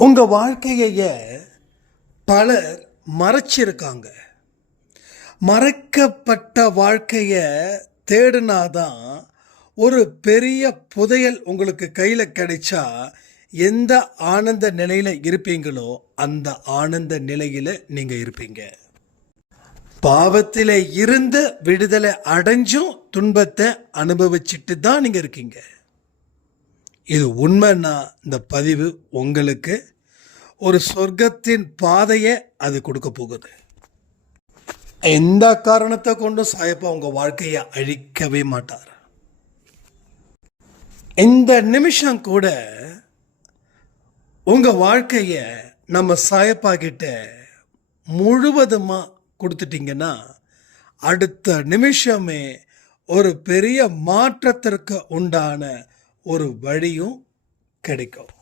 உங்கள் வாழ்க்கைய பலர் மறைச்சிருக்காங்க. மறைக்கப்பட்ட வாழ்க்கையை தேடினாதான் ஒரு பெரிய புதையல் உங்களுக்கு கையில் கிடைச்சா எந்த ஆனந்த நிலையில் இருப்பீங்களோ அந்த ஆனந்த நிலையில் நீங்கள் இருப்பீங்க. பாவத்தில் இருந்து விடுதலை அடைஞ்சும் துன்பத்தை அனுபவிச்சுட்டு தான் நீங்கள் இருக்கீங்க. இது உண்மைன்னா இந்த பதிவு உங்களுக்கு ஒரு சொர்க்கத்தின் பாதையை அது கொடுக்க போகுது. எந்த காரணத்தை கொண்டும் சாயப்பா உங்கள் வாழ்க்கையை அழிக்கவே மாட்டார். இந்த நிமிஷம் கூட உங்கள் வாழ்க்கையை நம்ம சாயப்பா கிட்ட முழுவதுமாக கொடுத்துட்டீங்கன்னா அடுத்த நிமிஷமே ஒரு பெரிய மாற்றத்திற்கு உண்டான ஒரு வழியும் கிடைக்கும்.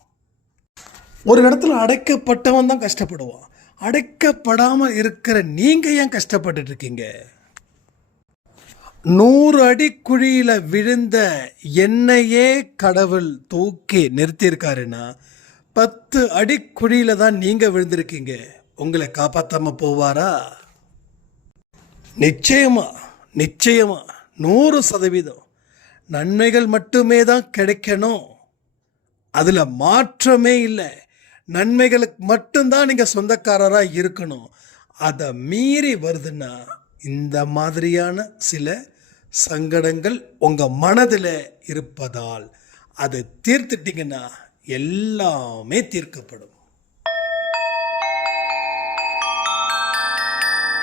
ஒரு இடத்துல அடைக்கப்பட்டவன் தான் கஷ்டப்படுவான். அடைக்கப்படாமல் இருக்கிற நீங்க ஏன் கஷ்டப்பட்டுட்டு இருக்கீங்க? நூறு அடி குழியில் விழுந்த என்னையே கடவுள் தூக்கி நிறுத்தியிருக்காருன்னா பத்து அடி குழியில் தான் நீங்கள் விழுந்திருக்கீங்க. உங்களை காப்பாற்றாமல் போவாரா? நிச்சயமா நிச்சயமா. நூறு சதவீதம். நன்மைகள் மட்டுமே தான் கிடைக்கணும். அதில் மாற்றமே இல்லை. நன்மைகளுக்கு மட்டும்தான் நீங்கள் சொந்தக்காரராக இருக்கணும். அதை மீறி வருதுன்னா இந்த மாதிரியான சில சங்கடங்கள் உங்கள் மனதில் இருப்பதால் அதை தீர்த்துட்டிங்கன்னா எல்லாமே தீர்க்கப்படும்.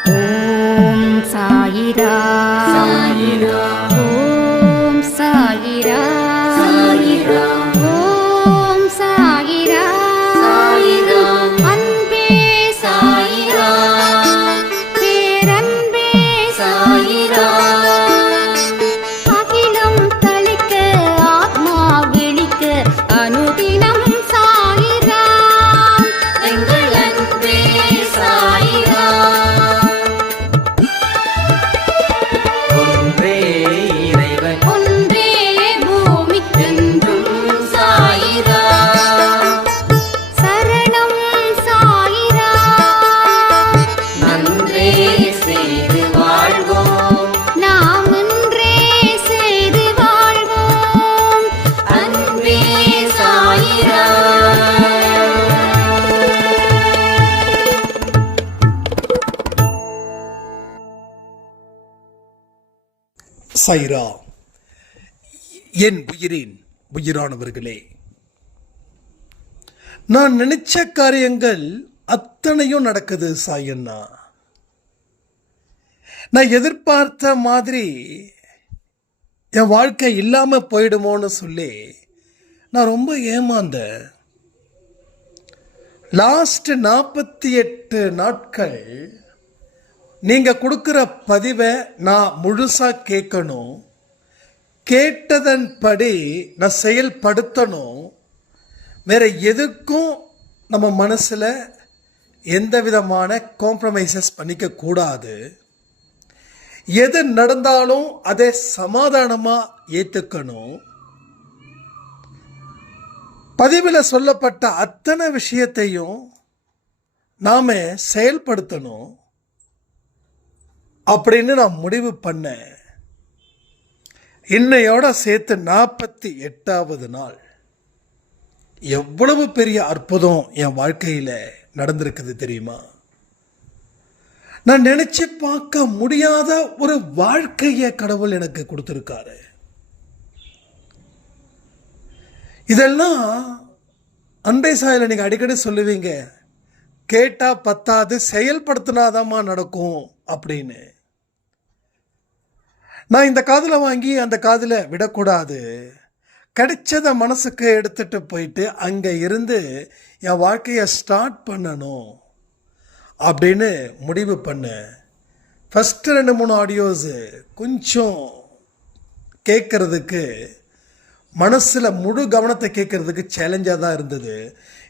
ஓம் சாயிரா சைரா. என் உயிரின் உயிரானவர்களே நான் நினைச்ச காரியங்கள் அத்தனையும் நடக்குது சாயண்ணா. நான் எதிர்பார்த்த மாதிரி என் வாழ்க்கை இல்லாம போயிடுமோன்னு சொல்லி நான் ரொம்ப ஏமாந்தேன். லாஸ்ட் நாற்பத்தி எட்டு நாட்கள் நீங்கள் கொடுக்குற பதிவை நான் முழுசாக கேட்கணும். கேட்டதன்படி நான் செயல்படுத்தணும். வேற எதுக்கும் நம்ம மனசில் எந்த விதமான காம்ப்ரமைசஸ் பண்ணிக்க கூடாது. எது நடந்தாலும் அதை சமாதானமாக ஏற்றுக்கணும் பதிவில் சொல்லப்பட்ட அத்தனை விஷயத்தையும் நாம் செயல்படுத்தணும். அப்படின்னு நான் முடிவு பண்ணேன். இன்னையோட சேர்த்து நாற்பத்தி எட்டாவது நாள். எவ்வளவு பெரிய அற்புதம் என் வாழ்க்கையில் நடந்திருக்குது தெரியுமா? நான் நினச்சி பார்க்க முடியாத ஒரு வாழ்க்கையை கடவுள் எனக்கு கொடுத்துருக்காரு. இதெல்லாம் அன்பை சாயில் நீங்கள் அடிக்கடி சொல்லுவீங்க கேட்டால் பத்தாது செயல்படுத்தினாதாம்மா நடக்கும் அப்படின்னு. நான் இந்த காதில் வாங்கி அந்த காதில் விடக்கூடாது. கிடைச்சதை மனசுக்கு எடுத்துட்டு போயிட்டு அங்கே இருந்து என் வாழ்க்கையை ஸ்டார்ட் பண்ணணும் அப்படின்னு முடிவு பண்ணேன் ஃபஸ்ட்டு ரெண்டு மூணு ஆடியோஸு கொஞ்சம் கேட்குறதுக்கு மனசில் முழு கவனத்தை கேட்குறதுக்கு சேலஞ்சாக தான் இருந்தது.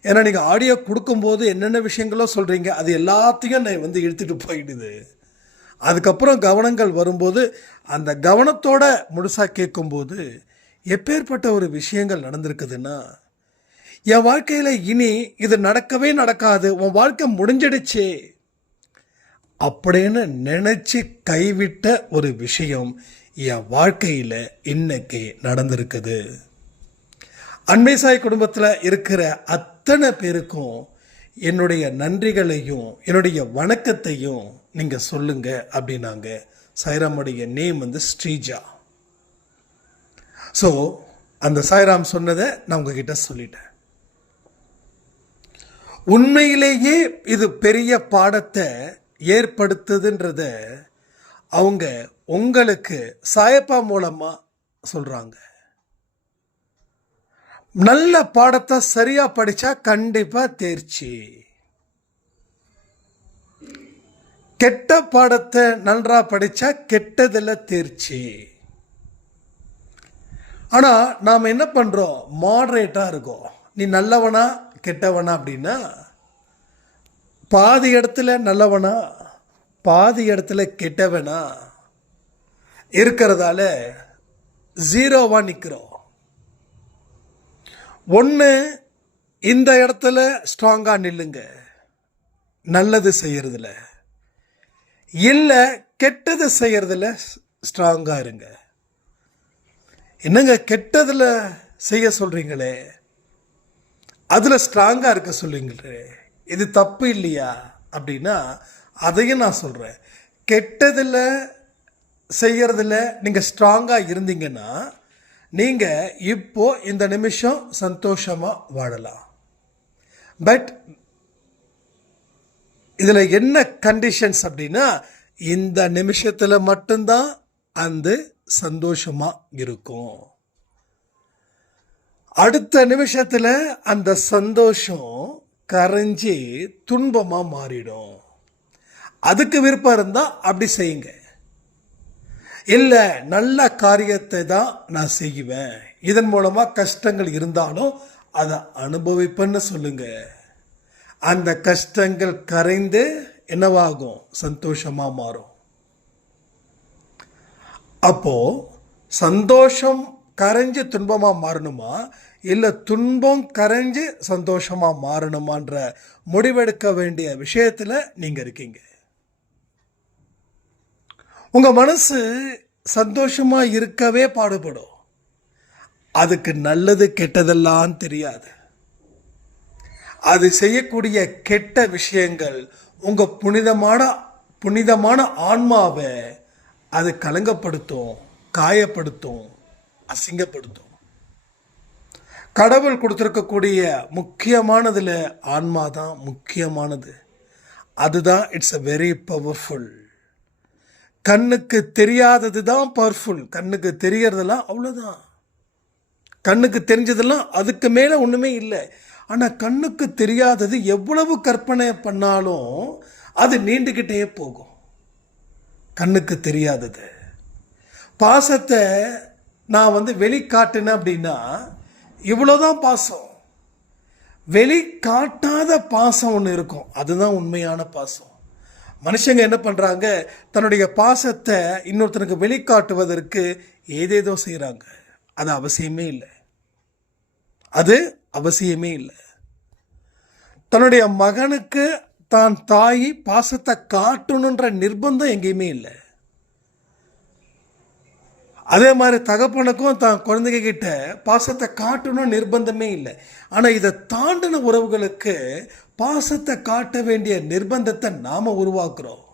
ஏன்னா நீங்கள் ஆடியோ கொடுக்கும்போது என்னென்ன விஷயங்களோ சொல்கிறீங்க அது எல்லாத்தையும் நான் வந்து இழுத்துட்டு போயிடுது. அதுக்கப்புறம் கவனங்கள் வரும்போது அந்த கவனத்தோட முழுசாக கேட்கும்போது எப்பேற்பட்ட ஒரு விஷயங்கள் நடந்திருக்குதுன்னா என் வாழ்க்கையில் இனி இது நடக்கவே நடக்காது உன் வாழ்க்கை முடிஞ்சிடுச்சு அப்படின்னு நினச்சி கைவிட்ட ஒரு விஷயம் என் வாழ்க்கையில் இன்னைக்கு நடந்திருக்குது. அன்பேசாய் குடும்பத்தில் இருக்கிற அத்தனை பேருக்கும் என்னுடைய நன்றிகளையும் என்னுடைய வணக்கத்தையும் நீங்கள் சொல்லுங்க அப்படின்னாங்க. சாய்ராமுடைய நேம் வந்து ஸ்ரீஜா. ஸோ அந்த சாய்ராம் சொன்னதை நான் உங்ககிட்ட சொல்லிட்டேன். உண்மையிலேயே இது பெரிய பாடத்தை ஏற்படுத்துதுன்றத அவங்க உங்களுக்கு சாயப்பா மூலமாக சொல்கிறாங்க நல்ல பாடத்தை சரியாக படித்தா கண்டிப்பாக தேர்ச்சி. கெட்ட பாடத்தை நன்றாக படித்தா கெட்டதில் தேர்ச்சி. ஆனால் நாம் என்ன பண்ணுறோம் மாடரேட்டாக இருக்கோம். நீ நல்லவனா கெட்டவனா அப்படின்னா பாதி இடத்துல நல்லவனா பாதி இடத்துல கெட்டவனா இருக்கிறதால ஜீரோவாக நிற்கிறோம் ஒன்று இந்த இடத்துல ஸ்ட்ராங்காக நில்லுங்க. நல்லது செய்யறதுல. இல்லை கெட்டதை செய்கிறதுல ஸ்ட்ராங்காக இருங்க. என்னங்க கெட்டதில் செய்ய சொல்கிறீங்களே அதில் ஸ்ட்ராங்காக இருக்க சொல்லுங்களே இது தப்பு இல்லையா? அப்படின்னா அதையும் நான் சொல்கிறேன் கெட்டதில் செய்கிறதில் நீங்கள் ஸ்ட்ராங்காக இருந்தீங்கன்னா நீங்கள் இப்போ இந்த நிமிஷம் சந்தோஷமாக வாழலாம். பட் இதில் என்ன கண்டிஷன்ஸ் அப்படின்னா இந்த நிமிஷத்தில் மட்டும்தான் அந்த சந்தோஷமாக இருக்கும். அடுத்த நிமிஷத்தில் அந்த சந்தோஷம் கரைஞ்சி துன்பமாக மாறிடும். அதுக்கு விருப்பம் இருந்தால் அப்படி செய்யுங்க. இல்லை நல்ல காரியத்தை தான் நான் செய்வேன். இதன் மூலமாக கஷ்டங்கள் இருந்தாலும் அதை அனுபவிப்பேன்னு சொல்லுங்கள் அந்த கஷ்டங்கள் கரைந்து என்னவாகும்? சந்தோஷமாக மாறும். அப்போ சந்தோஷம் கரைஞ்சு துன்பமாக மாறணுமா? இல்லை துன்பம் கரைஞ்சு சந்தோஷமாக மாறணுமான்ற முடிவெடுக்க வேண்டிய விஷயத்தில் நீங்கள் இருக்கீங்க. உங்கள் மனசு சந்தோஷமாக இருக்கவே பாடுபடும். அதுக்கு நல்லது கெட்டதெல்லாம் தெரியாது. அது செய்யக்கூடிய கெட்ட விஷயங்கள் உங்கள் புனிதமான புனிதமான ஆன்மாவை அது கலங்கப்படுத்தும் காயப்படுத்தும் அசிங்கப்படுத்தும். கடவுள் கொடுத்துருக்கக்கூடிய முக்கியமானதில் ஆன்மா தான் முக்கியமானது. அதுதான் இட்ஸ் அ வெரி பவர்ஃபுல் கண்ணுக்கு தெரியாதது தான் பவர்ஃபுல் கண்ணுக்கு தெரியறதெல்லாம் அவ்வளோதான் கண்ணுக்கு தெரிஞ்சதெல்லாம் அதுக்கு மேலே ஒன்றுமே இல்லை. ஆனால் கண்ணுக்கு தெரியாதது எவ்வளவு கற்பனை பண்ணாலும் அது நீண்டுக்கிட்டே போகும். கண்ணுக்கு தெரியாதது. பாசத்தை நான் வந்து வெளிக்காட்டினேன் அப்படின்னா இவ்வளோதான் பாசம். வெளிக்காட்டாத பாசம் ஒன்று இருக்கும். அதுதான் உண்மையான பாசம். மனுஷங்க என்ன பண்ணுறாங்க தன்னுடைய பாசத்தை இன்னொருத்தனுக்கு வெளிக்காட்டுவதற்கு ஏதேதோ செய்கிறாங்க அது அவசியமே இல்லை. அது அவசியமே இல்லை. தன்னுடைய மகனுக்கு தான் தாய் பாசத்தை காட்டணுன்ற நிர்பந்தம் எங்கேயுமே இல்லை. அதே மாதிரி தகப்பனுக்கும் தான் குழந்தைங்க கிட்ட பாசத்தை காட்டணும் நிர்பந்தமே இல்லை. ஆனால் இதை தாண்டின உறவுகளுக்கு பாசத்தை காட்ட வேண்டிய நிர்பந்தத்தை நாம் உருவாக்குறோம்.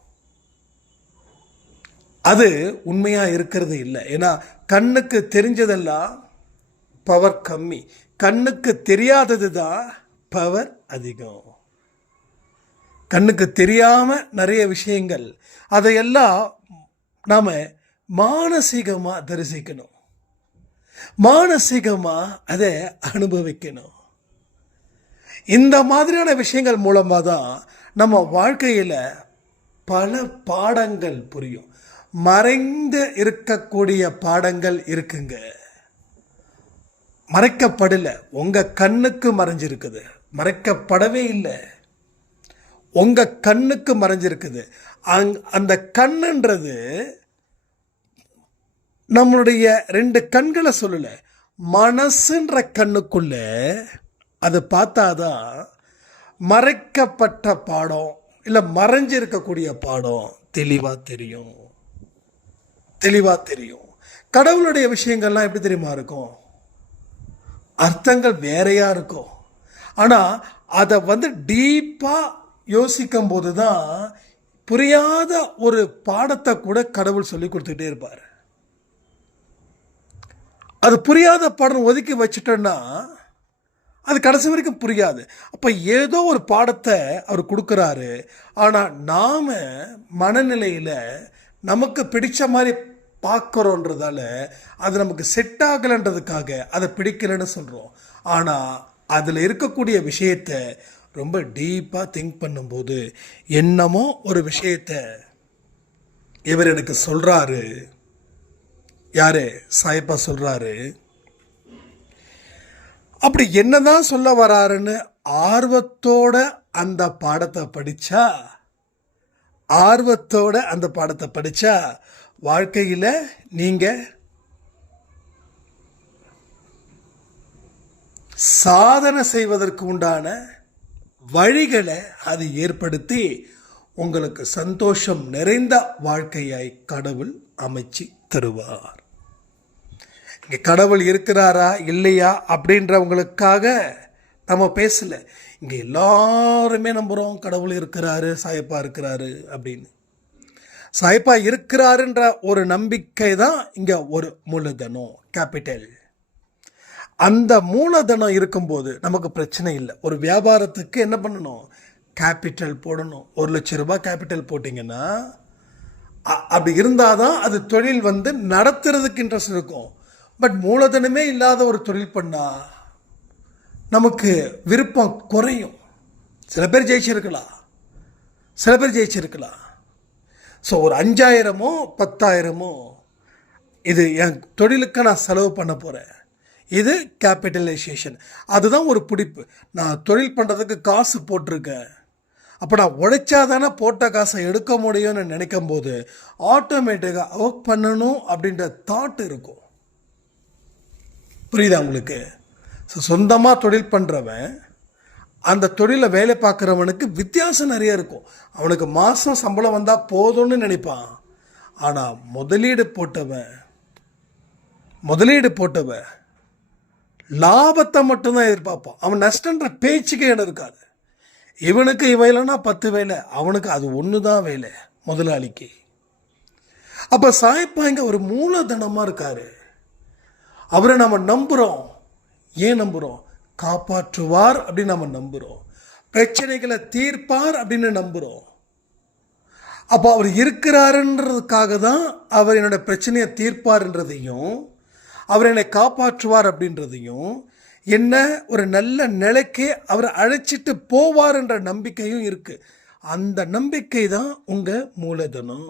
அது உண்மையாக இருக்கிறது இல்லை. ஏன்னா கண்ணுக்கு தெரிஞ்சதெல்லாம் பவர் கம்மி. கண்ணுக்கு தெரியாதது தான் பவர் அதிகம். கண்ணுக்கு தெரியாம நிறைய விஷயங்கள் அதையெல்லாம் நாம மானசீகமாக தரிசிக்கணும். மானசீகமாக அதை அனுபவிக்கணும். இந்த மாதிரியான விஷயங்கள் மூலமாக தான் நம்ம வாழ்க்கையில் பல பாடங்கள் புரியும். மறைந்து இருக்கக்கூடிய பாடங்கள் இருக்குங்க. மறைக்கப்படலை. உங்கள் கண்ணுக்கு மறைஞ்சிருக்குது. மறைக்கப்படவே இல்லை. உங்கள் கண்ணுக்கு மறைஞ்சிருக்குது. அங் அந்த கண்ணுன்றது நம்மளுடைய ரெண்டு கண்களை சொல்லலை. மனசுன்ற கண்ணுக்குள்ள அதை பார்த்தாதான் மறைக்கப்பட்ட பாடம் இல்லை மறைஞ்சிருக்கக்கூடிய பாடம் தெளிவாக தெரியும். தெளிவாக தெரியும். கடவுளுடைய விஷயங்கள்லாம் எப்படி தெரியுமா இருக்கும்? அர்த்தங்கள் வேறையாக இருக்கும் ஆனால் அதை வந்து டீப்பாக யோசிக்கும் போது தான் புரியாத ஒரு பாடத்தை கூட கடவுள் சொல்லி கொடுத்துக்கிட்டே இருப்பார். அது புரியாத பாடம் ஒதுக்கி வச்சுட்டோன்னா அது கடைசி வரைக்கும் புரியாது. அப்போ ஏதோ ஒரு பாடத்தை அவர் கொடுக்குறாரு. ஆனால் நாம் மனநிலையில் நமக்கு பிடித்த மாதிரி பார்க்குறோன்றதால அது நமக்கு செட் ஆகலைன்றதுக்காக அதை பிடிக்கலைன்னு சொல்கிறோம் ஆனால் அதில் இருக்கக்கூடிய விஷயத்தை ரொம்ப டீப்பாக திங்க் பண்ணும்போது என்னமோ ஒரு விஷயத்தை இவர் எனக்கு சொல்கிறாரு யாரு? சாயப்பா சொல்கிறாரு அப்படி என்னதான் சொல்ல வராருன்னு ஆர்வத்தோட அந்த பாடத்தை படித்தா ஆர்வத்தோட அந்த பாடத்தை படித்தா வாழ்க்கையில் நீங்கள் சாதனை செய்வதற்கு உண்டான வழிகளை அது ஏற்படுத்தி உங்களுக்கு சந்தோஷம் நிறைந்த வாழ்க்கையாய் கடவுள் அமைச்சு தருவார். இங்கே கடவுள் இருக்கிறாரா இல்லையா அப்படின்றவங்களுக்காக நம்ம பேசலை. இங்கே எல்லாருமே நம்புகிறோம் கடவுள் இருக்கிறாரு சாயப்பா இருக்கிறாரு அப்படின்னு. சாய்ப்பா இருக்கிறாருன்ற ஒரு நம்பிக்கை தான் இங்கே ஒரு மூலதனம் கேபிட்டல் அந்த மூலதனம் இருக்கும்போது நமக்கு பிரச்சனை இல்லை. ஒரு வியாபாரத்துக்கு என்ன பண்ணணும்? கேபிட்டல் போடணும். ஒரு லட்ச ரூபாய் கேபிட்டல் போட்டிங்கன்னா அ- அப்படி இருந்தால் தான் அது தொழில் வந்து நடத்துறதுக்கு இன்ட்ரெஸ்ட் இருக்கும். பட் மூலதனமே இல்லாத ஒரு தொழில் பண்ணால் நமக்கு விருப்பம் குறையும். சில பேர் ஜெயிச்சிருக்கலாம். சில பேர் ஜெயிச்சிருக்கலாம். ஸோ ஒரு அஞ்சாயிரமோ பத்தாயிரமோ இது என் தொழிலுக்கு நான் செலவு பண்ண போகிறேன் இது கேபிட்டலைசேஷன் அதுதான் ஒரு பிடிப்பு. நான் தொழில் பண்ணுறதுக்கு காசு போட்டிருக்கேன். அப்போ நான் உழைச்சா தானே போட்ட காசை எடுக்க முடியும்னு நினைக்கும் போது ஆட்டோமேட்டிக்காக ஒர்க் பண்ணணும் அப்படின்ற தாட் இருக்கும். புரியுதா உங்களுக்கு? ஸோ சொந்தமாக தொழில் பண்ணுறவன் அந்த தொழிலை வேலை பார்க்குறவனுக்கு வித்தியாசம் நிறைய இருக்கும். அவனுக்கு மாதம் சம்பளம் வந்தால் போதும்னு நினைப்பான். ஆனால் முதலீடு போட்டவன் முதலீடு போட்டவன் லாபத்தை மட்டும்தான் எதிர்பார்ப்பான். அவன் நஷ்டன்ற பேச்சுக்கே இடம் இருக்காது. இவனுக்கு இவையிலனா பத்து வேலை. அவனுக்கு அது ஒன்று தான் வேலை முதலாளிக்கு. அப்போ சாய்ப்பா இங்கே ஒரு மூலதனமாக இருக்காரு. அவரை நம்ம நம்புகிறோம் ஏன் நம்புகிறோம் காப்பாற்றுவார் அப்படின்னு நம்ம நம்புகிறோம் பிரச்சனைகளை தீர்ப்பார் அப்படின்னு நம்புகிறோம் அப்போ அவர் இருக்கிறாருன்றதுக்காக தான் அவர் என்னோட பிரச்சனையை தீர்ப்பார்ன்றதையும் அவர் என்னை காப்பாற்றுவார் அப்படின்றதையும் என்ன ஒரு நல்ல நிலைக்கு அவர் அழைச்சிட்டு போவார் என்ற நம்பிக்கையும் இருக்குது அந்த நம்பிக்கை தான் உங்கள் மூலதனம்.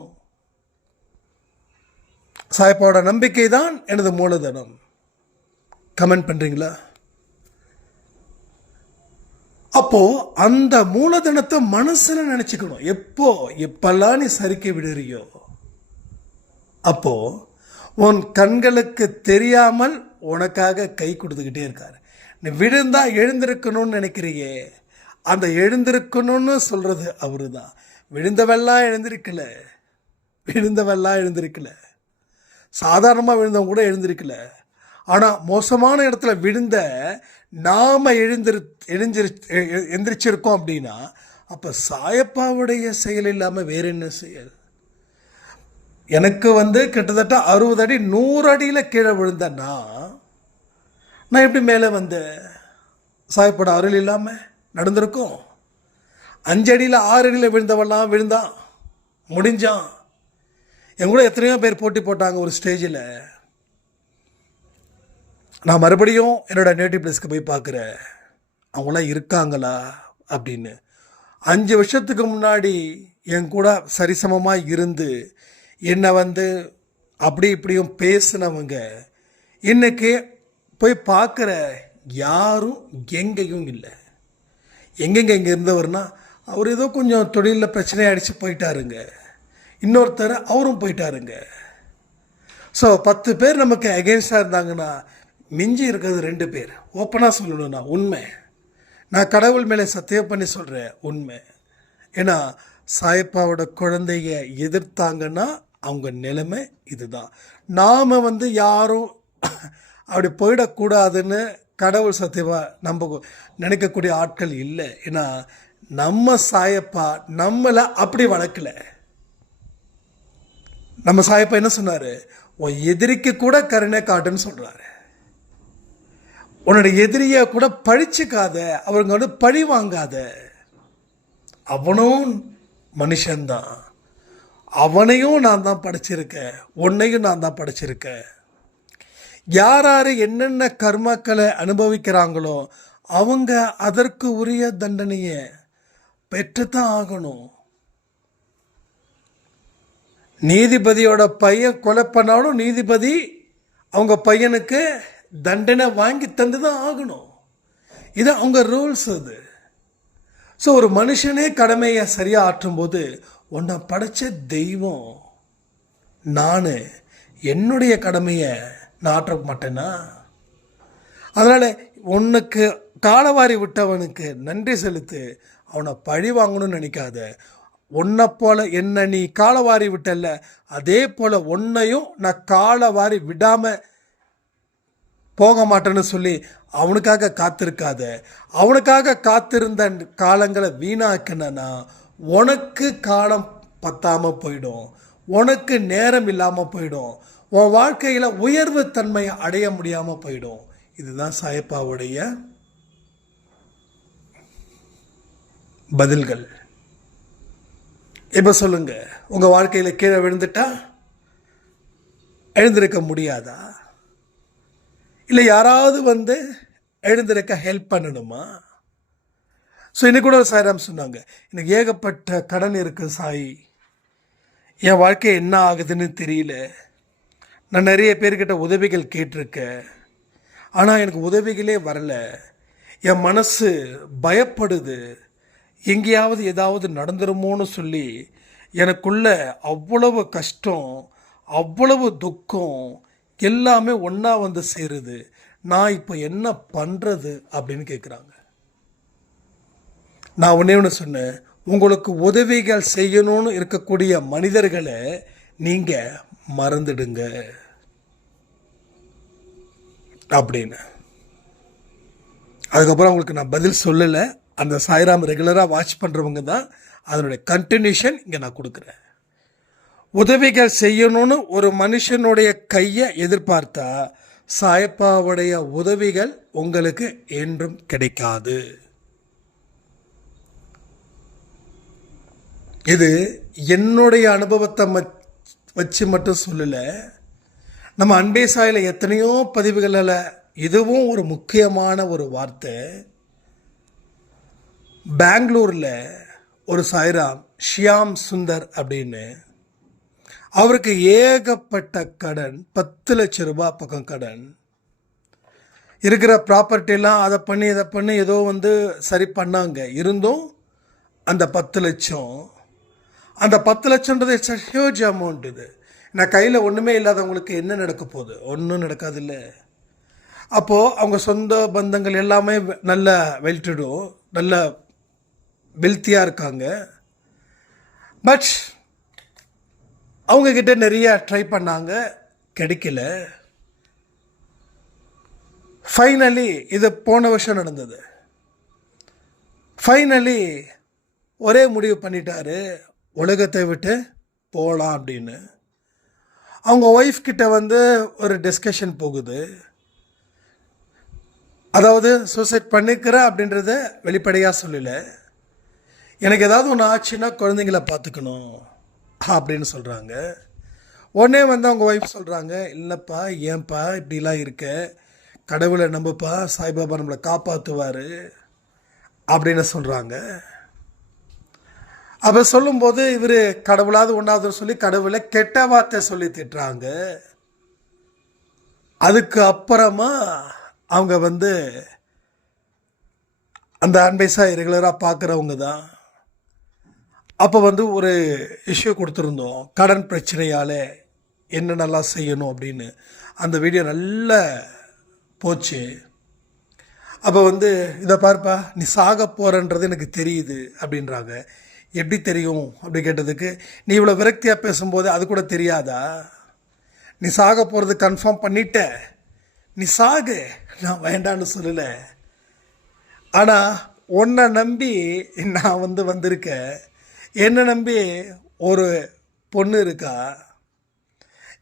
சாய்ப்பாவோட நம்பிக்கை தான் எனது மூலதனம். கமெண்ட் பண்ணுறீங்களா அப்போ அந்த மூலதனத்தை மனசுல நினைச்சுக்கணும். எப்போ எப்பெல்லாம் நீ சரிக்க விடுறியோ. அப்போ உன் கண்களுக்கு தெரியாமல் உனக்காக கை கொடுத்துக்கிட்டே இருக்காரு. நீ விழுந்தா எழுந்திருக்கணும்னு நினைக்கிறியே. அந்த எழுந்திருக்கணும்னு சொல்றது அவரு தான் விழுந்தவெல்லாம் எழுந்திருக்கல. விழுந்தவெல்லாம் எழுந்திருக்கல. சாதாரணமாக விழுந்தவங்க கூட எழுந்திருக்கல. ஆனால் மோசமான இடத்துல விழுந்த நாம் எழுந்திரு எழுந்திரு எ- எந்திரிச்சிருக்கோம் அப்படின்னா அப்போ சாயப்பாவுடைய செயல் இல்லாமல் வேறு என்ன செயல்? எனக்கு வந்து கிட்டத்தட்ட அறுபது அடி நூறு அடியில் கீழே விழுந்தேன்னா நான் எப்படி மேலே வந்தேன் சாயப்பட அருள் இல்லாமல் நடந்திருக்கும்? அஞ்சடியில் ஆறு அடியில் விழுந்தவெல்லாம் விழுந்தான். முடிஞ்சான். என் கூட எத்தனையோ பேர் போட்டி போட்டாங்க ஒரு ஸ்டேஜில் நான் மறுபடியும் என்னோட நேட்டிவ் பிளேஸ்க்கு போய் பார்க்குறேன். அவங்களாம் இருக்காங்களா? அப்படின்னு. அஞ்சு வருஷத்துக்கு முன்னாடி என் கூட சரிசமமாக இருந்து என்னை வந்து அப்படி இப்படியும் பேசினவங்க இன்றைக்கி போய் பார்க்குற யாரும் எங்கேயும் இல்லை. எங்கெங்க இங்கே இருந்தவர்னா அவர் ஏதோ கொஞ்சம் தொழிலில் பிரச்சனையாக அடித்து போயிட்டாருங்க. இன்னொருத்தர் அவரும் போயிட்டாருங்க. ஸோ பத்து பேர் நமக்கு அகேன்ஸ்டாக இருந்தாங்கன்னா மிஞ்சி இருக்கிறது ரெண்டு பேர். ஓப்பனாக சொல்லணும்னா உண்மை. நான் கடவுள் மேலே சத்தியம் பண்ணி சொல்கிறேன் உண்மை. ஏன்னா சாயப்பாவோட குழந்தைய எதிர்த்தாங்கன்னா அவங்க நிலைமை இதுதான். நாம் வந்து யாரும் அப்படி போயிடக்கூடாதுன்னு கடவுள் சத்தியமாக நம்ம நினைக்கக்கூடிய ஆட்கள் இல்லை. ஏன்னா நம்ம சாயப்பா நம்மளை அப்படி வளர்க்கல. நம்ம சாயப்பா என்ன சொன்னார்? உன் எதிரிக்கு கூட கருணை காட்டுன்னு சொல்கிறாரு உன்னோட எதிரியை கூட பழிச்சுக்காத அவங்க வந்து பழி வாங்காத. அவனும் மனுஷன்தான். அவனையும் நான் தான் படைச்சிருக்கேன். உன்னையும் நான் தான் படைச்சிருக்கேன். யார் யார் என்னென்ன கர்மாக்களை அனுபவிக்கிறாங்களோ அவங்க அதற்கு உரிய தண்டனையை பெற்றுத்தான் ஆகணும். நீதிபதியோட பையன் கொலை பண்ணாலும் நீதிபதி அவங்க பையனுக்கு தண்டனை வாங்கி தந்து தான் ஆகணும். இது அவங்க ரூல்ஸ் அது. ஸோ ஒரு மனுஷனே கடமையை சரியாக ஆற்றும்போது உன்னை படைச்ச தெய்வம் நான் என்னுடைய கடமையை நான் ஆற்ற மாட்டேன்னா அதனால் உனக்கு காலவாரி விட்டவனுக்கு நன்றி செலுத்து அவனை பழி வாங்கணும்னு நினைக்காத. உன்னை போல என்ன நீ காலவாரி விட்டல்ல அதே போல் உன்னையும் நான் காலவாரி விடாமல் போக மாட்டேன்னு சொல்லி அவனுக்காக காத்திருக்காத. அவனுக்காக காத்திருந்த காலங்களை வீணாக்கினா உனக்கு காலம் பத்தாமல் போயிடும். உனக்கு நேரம் இல்லாமல் போயிடும். உன் வாழ்க்கையில் உயர்வு தன்மையை அடைய முடியாமல் போயிடும். இதுதான் சாயப்பாவுடைய பதில்கள். இப்போ சொல்லுங்க உங்கள் வாழ்க்கையில் கீழே விழுந்துட்டா எழுந்திருக்க முடியாதா? இல்லை யாராவது வந்து எழுந்திருக்க ஹெல்ப் பண்ணணுமா? ஸோ இன்னைக்கு கூட சாய்ராம் சொன்னாங்க எனக்கு ஏகப்பட்ட கடன் இருக்குது சாய். என் வாழ்க்கை என்ன ஆகுதுன்னு தெரியல. நான் நிறைய பேர்கிட்ட உதவிகள் கேட்டிருக்கேன். ஆனால் எனக்கு உதவிகளே வரல. என் மனசு பயப்படுது. எங்கேயாவது ஏதாவது நடந்துருமோன்னு சொல்லி எனக்குள்ள அவ்வளவு கஷ்டம் அவ்வளவு துக்கம் எல்லாமே ஒன்றா வந்து சேருது. நான் இப்போ என்ன பண்ணுறது அப்படின்னு கேட்குறாங்க நான் ஒன்றே ஒன்று சொன்னேன். உங்களுக்கு உதவிகள் செய்யணும்னு இருக்கக்கூடிய மனிதர்களை நீங்கள் மறந்துடுங்க. அப்படின்னு. அதுக்கப்புறம் அவங்களுக்கு நான் பதில் சொல்லலை. அந்த சாய்ராம் ரெகுலராக வாட்ச் பண்ணுறவங்க தான். அதனுடைய கண்டினியூஷன் இங்கே நான் கொடுக்குறேன். உதவிகள் செய்யணும்னு ஒரு மனுஷனுடைய கையை எதிர்பார்த்தா சாயப்பாவுடைய உதவிகள் உங்களுக்கு என்றும் கிடைக்காது. இது என்னுடைய அனுபவத்தை வச்சு மட்டும் சொல்லலை. நம்ம அன்பே சாயில் எத்தனையோ பதிவுகளில் இதுவும் ஒரு முக்கியமான ஒரு வார்த்தை. பெங்களூரில் ஒரு சாய்ராம் ஷியாம் சுந்தர் அப்படின்னு அவருக்கு ஏகப்பட்ட கடன் பத்து லட்ச ரூபாய் பக்கம் கடன். இருக்கிற ப்ராப்பர்ட்டிலாம் அதை பண்ணி இதை பண்ணி ஏதோ வந்து சரி பண்ணாங்க. இருந்தும் அந்த பத்து லட்சம் அந்த பத்து லட்சன்றது இட்ஸ் ஹியூஜ் அமௌண்ட் இது. நான் கையில் ஒன்றுமே இல்லாதவங்களுக்கு என்ன நடக்க போகுது? ஒன்றும் நடக்காது இல்லை அப்போது அவங்க சொந்த பந்தங்கள் எல்லாமே வெ- நல்ல வெல்டடும் நல்ல வெல்த்தியாக இருக்காங்க. பட் அவங்கக்கிட்ட நிறைய ட்ரை பண்ணாங்க. கிடைக்கல. ஃபைனலி இது போன வருஷம் நடந்தது. ஃபைனலி ஒரே முடிவு பண்ணிட்டாரு. உலகத்தை விட்டு போகலாம் அப்படின்னு. அவங்க ஒய்ஃப் கிட்ட வந்து ஒரு டிஸ்கஷன் போகுது. அதாவது சூசைட் பண்ணிக்கிறேன் அப்படின்றத வெளிப்படையாக சொல்லலை. எனக்கு ஏதாவது ஒன்று ஆச்சுன்னா குழந்தைங்கள பார்த்துக்கணும். அப்படின்னு சொல்கிறாங்க உடனே வந்து அவங்க ஒய்ஃப் சொல்கிறாங்க இல்லைப்பா ஏன்ப்பா இப்படிலாம் இருக்க? கடவுளை நம்பப்பா சாய்பாபா நம்மளை காப்பாற்றுவார் அப்படின்னு சொல்கிறாங்க அப்போ சொல்லும்போது இவர் கடவுளாவது ஒன்றாவதுன்னு சொல்லி கடவுளை கெட்ட வார்த்தை சொல்லி திட்டுறாங்க. அதுக்கு அப்புறமா அவங்க வந்து அந்த அன்பைசா ரெகுலராக பார்க்குறவங்க தான். அப்போ வந்து ஒரு இஷ்யூ கொடுத்துருந்தோம். கடன் பிரச்சனையால் என்னென்னலாம் செய்யணும் அப்படின்னு. அந்த வீடியோ நல்ல போச்சு. அப்போ வந்து இதை பார்ப்பா நீ சாக போகிறன்றது எனக்கு தெரியுது அப்படின்றாங்க. எப்படி தெரியும் அப்படி கேட்டதுக்கு நீ இவ்வளோ விரக்தியாக பேசும்போது அது கூட தெரியாதா? நீ சாக போகிறது கன்ஃபார்ம் பண்ணிட்ட. நீ சாகு. நான் வேண்டான்னு சொல்லலை. ஆனால் உன்னை நம்பி நான் வந்து வந்திருக்கேன். என்னை நம்பி ஒரு பொண்ணு இருக்கா?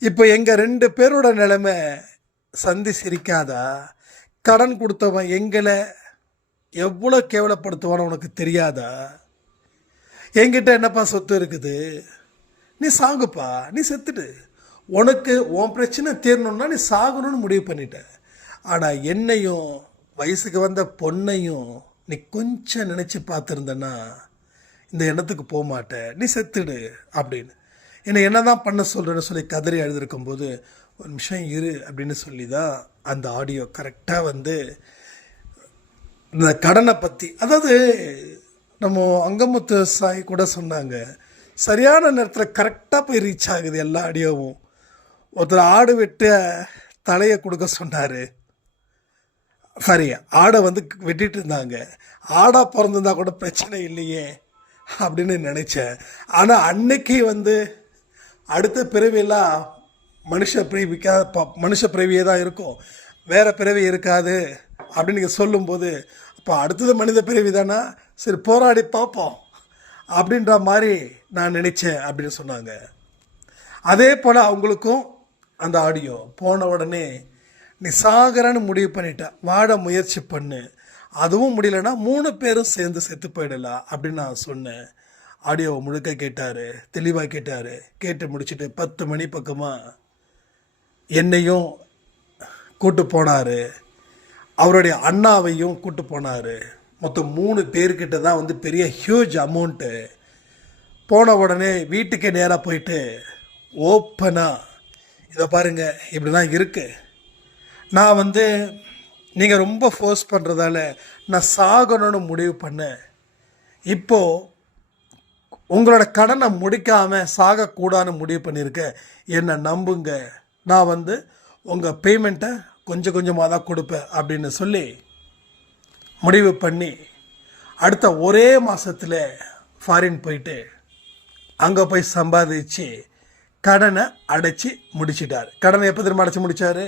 இப்போ எங்கள் ரெண்டு பேரோட நிலைமை சந்தி சிரிக்காதா? கடன் கொடுத்தவன் எங்களை எவ்வளோ கேவலப்படுத்துவான்னு உனக்கு தெரியாதா? என்கிட்ட என்னப்பா சொத்து இருக்குது? நீ சாகுப்பா நீ செத்துடு. உனக்கு உன் பிரச்சனை தீரணும்னா நீ சாகணும்னு முடிவு பண்ணிட்ட. ஆனால் என்னையும் வயசுக்கு வந்த பொண்ணையும் நீ கொஞ்சம் நினச்சி பார்த்துருந்தன்னா இந்த எண்ணத்துக்கு போக மாட்டேன் நீ செத்துடு அப்படின்னு. என்னை என்ன தான் பண்ண சொல்கிறேன்னு சொல்லி கதறி எழுதிருக்கும்போது ஒரு நிமிஷம் இரு அப்படின்னு சொல்லி தான் அந்த ஆடியோ கரெக்டாக வந்து இந்த கடனை பற்றி அதாவது நம்ம அங்கமுத்து சாய் கூட சொன்னாங்க சரியான நேரத்தில் கரெக்டாக போய் ரீச் ஆகுது எல்லா ஆடியோவும் ஒருத்தர் ஆடு வெட்ட தலையை கொடுக்க சொன்னார். சாரி ஆடை வந்து வெட்டிட்டு இருந்தாங்க. ஆடாக பிறந்திருந்தா கூட பிரச்சனை இல்லையே. அப்படின்னு நினச்சேன். ஆனால் அன்னைக்கு வந்து அடுத்த பிறவியெல்லாம் மனுஷ பிறவிக்கா ப- மனுஷ பிறவியே தான் இருக்கும். வேறு பிறவி இருக்காது அப்படின்னு நீங்கள் சொல்லும்போது அப்போ அடுத்தது மனித பிறவி தானா? சரி போராடி பார்ப்போம் அப்படின்ற மாதிரி நான் நினச்சேன் அப்படின்னு சொன்னாங்க. அதே போல் அவங்களுக்கும் அந்த ஆடியோ போன உடனே நீ சாகரன்னு முடிவு பண்ணிட்ட வாட முயற்சி பண்ணு. அதுவும் முடியலன்னா மூணு பேரும் சேர்ந்து செத்து போயிடலாம் அப்படின்னு நான் சொன்னேன். ஆடியோவை முழுக்க கேட்டார் தெளிவாக கேட்டார். கேட்டு முடிச்சுட்டு பத்து மணி பக்கமாக என்னையும் கூட்டு போனார். அவருடைய அண்ணாவையும் கூட்டு போனார். மொத்தம் மூணு பேர்கிட்ட தான் வந்து பெரிய ஹியூஜ் அமௌண்ட்டு போன உடனே வீட்டுக்கே நேராக போயிட்டு ஓப்பனாக இதை பாருங்கள் இப்படிலாம் இருக்குது நான் வந்து நீங்கள் ரொம்ப ஃபோர்ஸ் பண்ணுறதால நான் சாகணும்னு முடிவு பண்ணேன். இப்போது உங்களோட கடனை முடிக்காமல் சாகக்கூடாதுன்னு முடிவு பண்ணியிருக்கேன் என்னை நம்புங்க. நான் வந்து உங்கள் பேமெண்ட்டை கொஞ்சம் கொஞ்சமாக தான் கொடுப்பேன் அப்படின்னு சொல்லி முடிவு பண்ணி அடுத்த ஒரே மாதத்தில் ஃபாரின் போயிட்டு அங்கே போய் சம்பாதிச்சு கடனை அடைச்சி முடிச்சிட்டார். கடனை எப்போ திரும்ப அடைச்சி முடித்தார்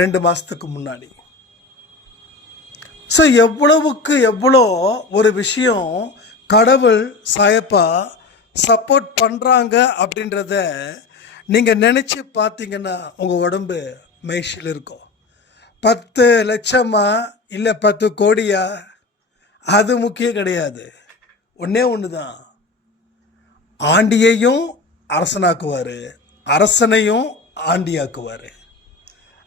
ரெண்டு மாதத்துக்கு முன்னாடி. ஸோ எவ்வளவுக்கு எவ்வளோ ஒரு விஷயம் கடவுள் சாயப்பா சப்போர்ட் பண்ணுறாங்க அப்படின்றத நீங்கள் நினச்சி பார்த்தீங்கன்னா உங்கள் உடம்பு மெய்ஷில் இருக்கும். பத்து லட்சமா இல்லை பத்து கோடியா? அது முக்கியம் கிடையாது. ஒன்றே ஒன்று தான் ஆண்டியையும் அரசனாக்குவார். அரசனையும் ஆண்டியாக்குவார்.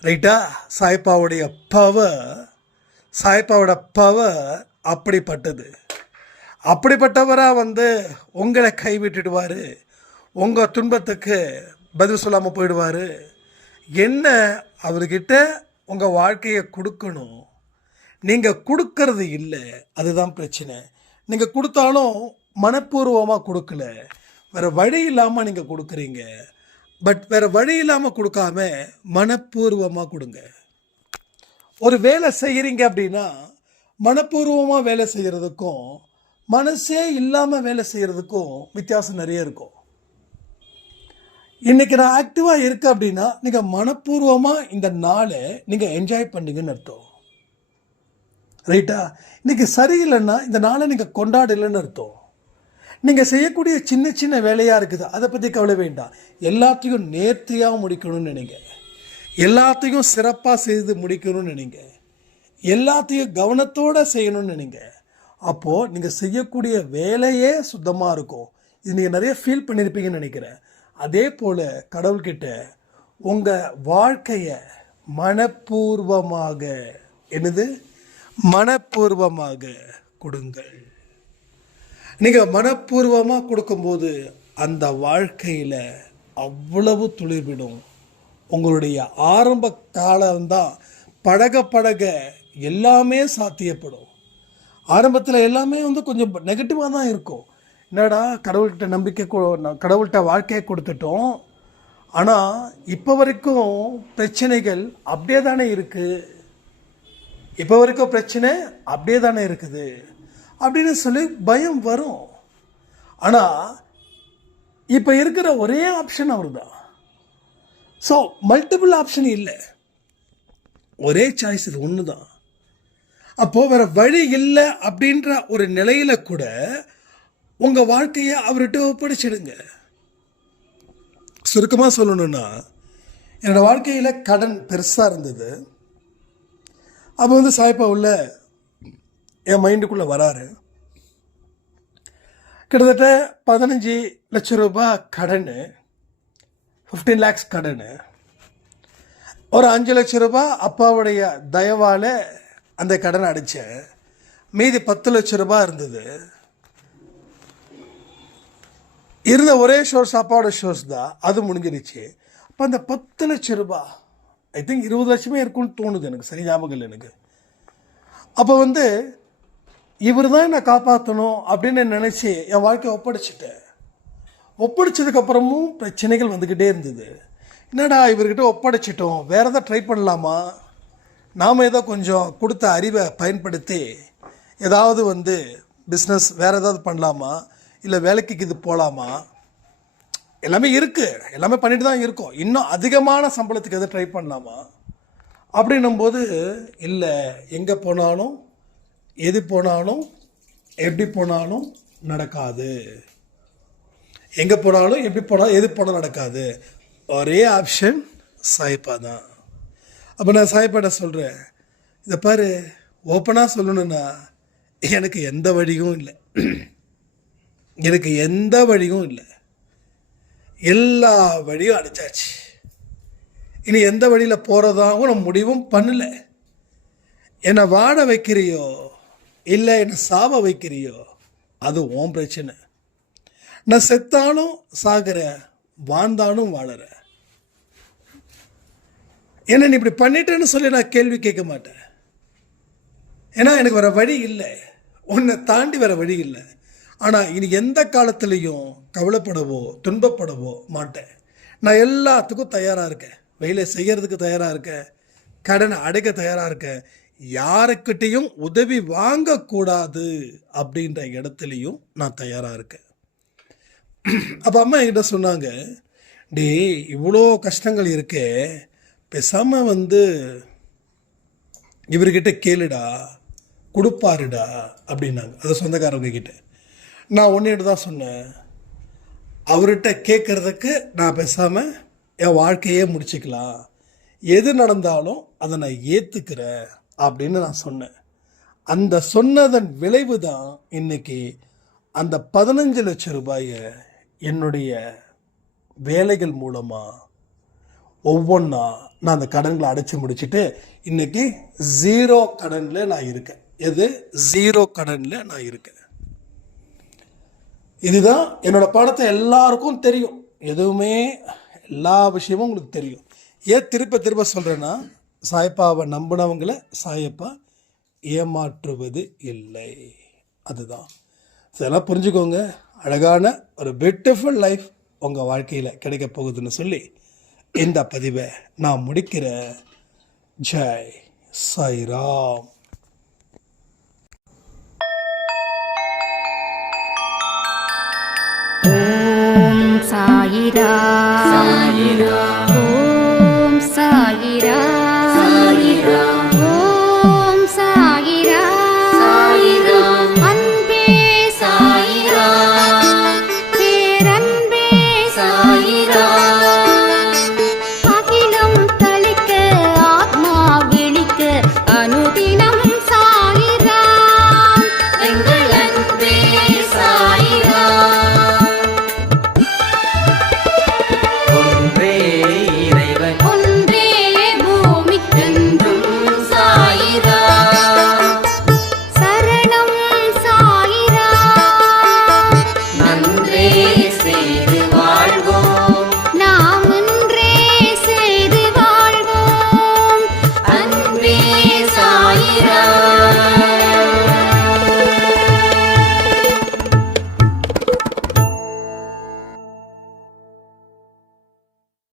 ரைட்டா? சாய்பாவுடைய பவர் சாய்ப்பாவோட பவர் அப்படிப்பட்டது. அப்படிப்பட்டவராக வந்து உங்களை கைவிட்டுடுவார். உங்கள் துன்பத்துக்கு பதில் சொல்லாமல் போயிடுவார். என்ன அவர்கிட்ட உங்கள் வாழ்க்கையை கொடுக்கணும்? நீங்கள் கொடுக்கறது இல்லை. அதுதான் பிரச்சனை. நீங்கள் கொடுத்தாலும் மனப்பூர்வமாக கொடுக்கல. வேறு வழி இல்லாமல் நீங்கள் கொடுக்குறீங்க. பட் வேறு வழி இல்லாமல் கொடுக்காம மனப்பூர்வமாக கொடுங்க. ஒரு வேலை செய்கிறீங்க அப்படின்னா மனப்பூர்வமாக வேலை செய்கிறதுக்கும் மனசே இல்லாமல் வேலை செய்கிறதுக்கும் வித்தியாசம் நிறைய இருக்கும். இன்றைக்கி நான் ஆக்டிவாக இருக்கேன் அப்படின்னா நீங்கள் மனப்பூர்வமாக இந்த நாளை நீங்கள் என்ஜாய் பண்ணீங்கன்னு அர்த்தம். ரைட்டா இன்றைக்கி சரியில்லைன்னா இந்த நாளை நீங்கள் கொண்டாடலைன்னு அர்த்தம். நீங்கள் செய்யக்கூடிய சின்ன சின்ன வேலையாக இருக்குது அதை பற்றி கவலை வேண்டாம். எல்லாத்தையும் நேர்த்தியாக முடிக்கணும்னு நினைங்க. எல்லாத்தையும் சிறப்பாக செய்து முடிக்கணும்னு நினைங்க. எல்லாத்தையும் கவனத்தோடு செய்யணும்னு நினைங்க. அப்போது நீங்கள் செய்யக்கூடிய வேலையே சுத்தமாக இருக்கும். இது நீங்கள் நிறைய ஃபீல் பண்ணியிருப்பீங்கன்னு நினைக்கிறேன். அதே போல் கடவுள்கிட்ட உங்கள் வாழ்க்கையை மனப்பூர்வமாக என்னது? மனப்பூர்வமாக கொடுங்கள். நீங்கள் மனப்பூர்வமாக கொடுக்கும்போது அந்த வாழ்க்கையில் அவ்வளவு துளிர்விடும். உங்களுடைய ஆரம்ப காலம்தான் பழக பழக எல்லாமே சாத்தியப்படும். ஆரம்பத்தில் எல்லாமே வந்து கொஞ்சம் நெகட்டிவாக தான் இருக்கும். என்னடா கடவுள்கிட்ட நம்பிக்கை கொ- ந- கடவுள்கிட்ட வாழ்க்கையை கொடுத்துட்டோம். ஆனால் இப்போ வரைக்கும் பிரச்சனைகள் அப்படியே தானே இருக்குது இப்போ வரைக்கும் பிரச்சனை அப்படியே தானே இருக்குது. அப்படின்னு சொல்லி பயம் வரும். ஆனால் இப்போ இருக்கிற ஒரே ஆப்ஷன் அவர் தான் ஸோ மல்டிபிள் ஆப்ஷன் இல்லை. ஒரே சாய்ஸ் இது ஒன்று தான் அப்போது வேறு வழி இல்லை அப்படின்ற ஒரு நிலையில் கூட உங்கள் வாழ்க்கையை அவர்கிட்ட ஒப்படைச்சிடுங்க. சுருக்கமாக சொல்லணும்னா என்னோடய வாழ்க்கையில் கடன் பெருசாக இருந்தது. அப்போ வந்து சாய்ப்பா உள்ள என் மைண்டுக்குள்ளே வராரு. கிட்டத்தட்ட பதினஞ்சு லட்சம் ரூபாய் கடன். ஃபிஃப்டீன் லேக்ஸ் கடன். ஒரு அஞ்சு லட்சம் ரூபாய் அப்பாவுடைய தயவால் அந்த கடனை அடித்தேன் மீதி பத்து லட்சம் ரூபாய் இருந்தது. இருந்த ஒரே ஷோர்ஸ் அப்பாவோட ஷோர்ஸ் தான். அது முடிஞ்சிருச்சு. அப்போ அந்த பத்து லட்சம் ரூபாய் ஐ திங்க் இருபது லட்சமே இருக்கும்னு தோணுது எனக்கு. சரி ஞாபகம் இல்லை எனக்கு. அப்போ வந்து இவர் தான் என்னை காப்பாற்றணும் அப்படின்னு நினச்சி என் வாழ்க்கையை ஒப்படைச்சிட்டேன். ஒப்படைச்சதுக்கப்புறமும் பிரச்சனைகள் வந்துக்கிட்டே இருந்தது. என்னடா இவர்கிட்ட ஒப்படைச்சிட்டோம்? வேற எதாவது ட்ரை பண்ணலாமா? நாம் ஏதோ கொஞ்சம் கொடுத்த அறிவை பயன்படுத்தி ஏதாவது வந்து பிஸ்னஸ் வேறு ஏதாவது பண்ணலாமா? இல்லை வேலைக்கு இது போகலாமா எல்லாமே இருக்குது எல்லாமே பண்ணிட்டு தான் இருக்கோம். இன்னும் அதிகமான சம்பளத்துக்கு எதாவது ட்ரை பண்ணலாமா? அப்படின்னும்போது இல்லை எங்கே போனாலும் எது போனாலும் எப்படி போனாலும் நடக்காது. எங்கே போனாலும் எப்படி போனாலும் எது போனாலும் நடக்காது. ஒரே ஆப்ஷன் சாய்ப்பா தான். அப்போ நான் சாய்ப்பாட்ட சொல்கிறேன் இதை பாரு ஓப்பனாக சொல்லணுன்னா எனக்கு எந்த வழியும் இல்லை. எனக்கு எந்த வழியும் இல்லை. எல்லா வழியும் அடித்தாச்சு இனி எந்த வழியில் போகிறதாகவும் நான் முடிவும் பண்ணலை. என்னை வாட வைக்கிறியோ இல்லை என்னை சாவ வைக்கிறியோ அது ஓம் பிரச்சனை. நான் செத்தாலும் சாகிற வாழ்ந்தாலும் வாழற. என்ன நீ இப்படி பண்ணிட்டேன்னு சொல்லி நான் கேள்வி கேட்க மாட்டேன். ஏன்னா எனக்கு வர வழி இல்லை. உன்னை தாண்டி வர வழி இல்லை. ஆனால் இனி எந்த காலத்துலேயும் கவலைப்படவோ துன்பப்படவோ மாட்டேன். நான் எல்லாத்துக்கும் தயாராக இருக்கேன். வேலை செய்கிறதுக்கு தயாராக இருக்கேன். கடனை அடைக்க தயாராக இருக்கேன். யாருக்கிட்டேயும் உதவி வாங்கக்கூடாது அப்படின்ற இடத்துலையும் நான் தயாராக இருக்கேன். அப்போ அம்மா என்கிட்ட சொன்னாங்க டே இவ்வளோ கஷ்டங்கள் இருக்கே பேசாமல் வந்து இவர்கிட்ட கேளுடா கொடுப்பாருடா அப்படின்னாங்க. அது சொந்தக்காரவங்க கிட்ட. நான் ஒன்றிட்டு தான் சொன்னேன் அவர்கிட்ட கேட்குறதுக்கு நான் பேசாமல் என் வாழ்க்கையே முடிச்சுக்கலாம். எது நடந்தாலும் அதை நான் ஏற்றுக்கிறேன் அப்படின்னு நான் சொன்னேன். அந்த சொன்னதன் விளைவு தான் இன்னைக்கு அந்த பதினஞ்சு லட்சம் ரூபாயை என்னுடைய வேலைகள் மூலமாக ஒவ்வொன்றா நான் அந்த கடன்களை அடைச்சி முடிச்சுட்டு இன்னைக்கு ஜீரோ கடனில் நான் இருக்கேன். எது? ஜீரோ கடனில் நான் இருக்கேன். இதுதான் என்னோடய படத்தை எல்லாருக்கும் தெரியும். எதுவுமே எல்லா விஷயமும் உங்களுக்கு தெரியும். ஏன் திருப்ப திருப்ப சொல்கிறேன்னா சாயப்பாவை நம்பினவங்கள சாயப்பா ஏமாற்றுவது இல்லை. அதுதான். இதெல்லாம் புரிஞ்சுக்கோங்க. அழகான ஒரு பியூட்டிஃபுல் லைஃப் உங்கள் வாழ்க்கையில் கிடைக்க போகுதுன்னு சொல்லி இந்த பதிவை நான் முடிக்கிறேன் ஜெய் சாய்ராம். ஓம் சாயிரா சாயிரா ஓம் சாயிரா